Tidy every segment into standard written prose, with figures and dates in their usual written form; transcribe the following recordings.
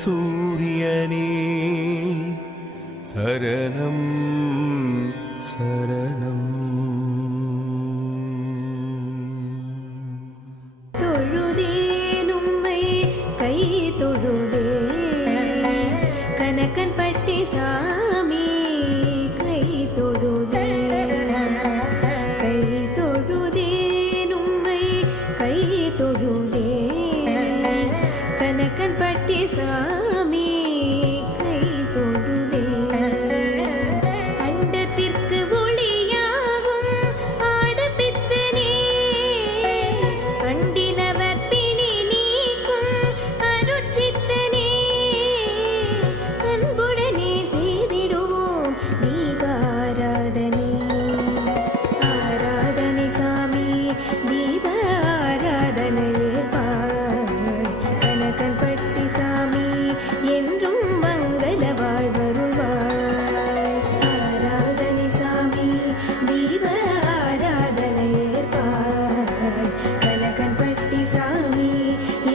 சூரியனே சரணம் சரணம். தொழுதேன் உம்மை கை தொழுதே கனகன் பட்டி சாமி கை தொழுதே கை தொழுதேன் உம்மை கை தொழுதே கனகன் பட்டி சாமி கை தொழுதே அண்டத்திற்கு ஒளியாகும் ஆடபித்தனே அண்டினவர் பிணி நீக்கும் அருட்சித்தனே அன்புடனே செய்திடுவோம் தீபாராதனை ஆராதனை சாமி தீப ஆராதனையே கனகன் பட்டி சாமி என்றும் மங்கள வாழ்வருள்வாய் ஆராதனை சாமி தீப ஆராதனையே கனகன் பட்டி சாமி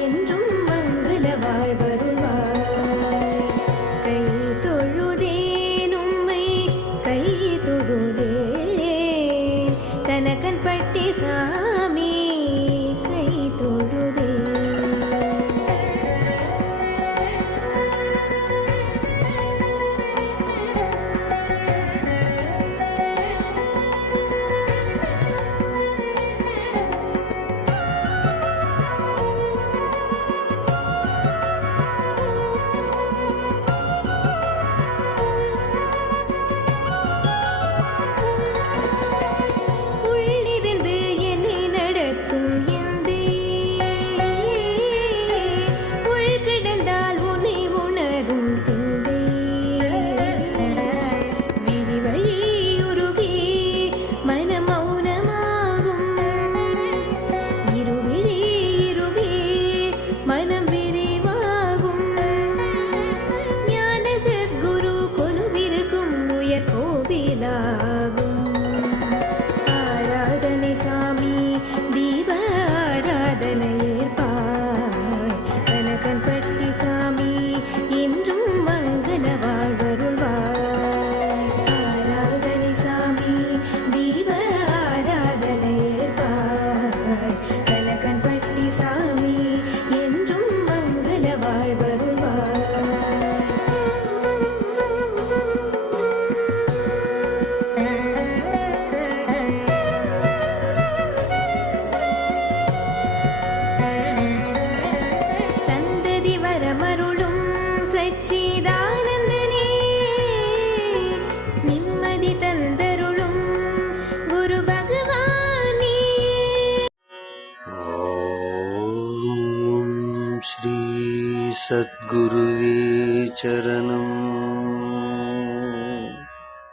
என்றும் மங்கள வாழ்வருள்வாய் கை தொழுதேன் உம்மை கை தொழுதேன் கனகன் பட்டி சாமி கை தொழுதேன். உள்ளிருந்து என்னை நடத்தும் எந்தே உள்கிடந்தால் உன்னை உணரும் சிந்தை விரிவழி உருகி மன மௌனமாகும் இருவிழி இருகி மனம் விரிவாகும் ஞான சத்குரு கொலுவிருக்கும் உயர் கோவிலாகும் ஆராதனை சாமி தீப ஆராதனையே கனகன் பட்டி சாமி என்றும் மங்கள வாழ்வருள்வாய் ஆராதனை சாமி தீப ஆராதனையே கனகன் பட்டி சாமி என்றும் மங்கள வாழ்வருள்வாய். சந்ததி வரமருளும் சச்சிதானந்தனே நிம்மதி தந்தருளும் குரு பகவானே. ஓம் ஸ்ரீ சத்குருவே சரணம்.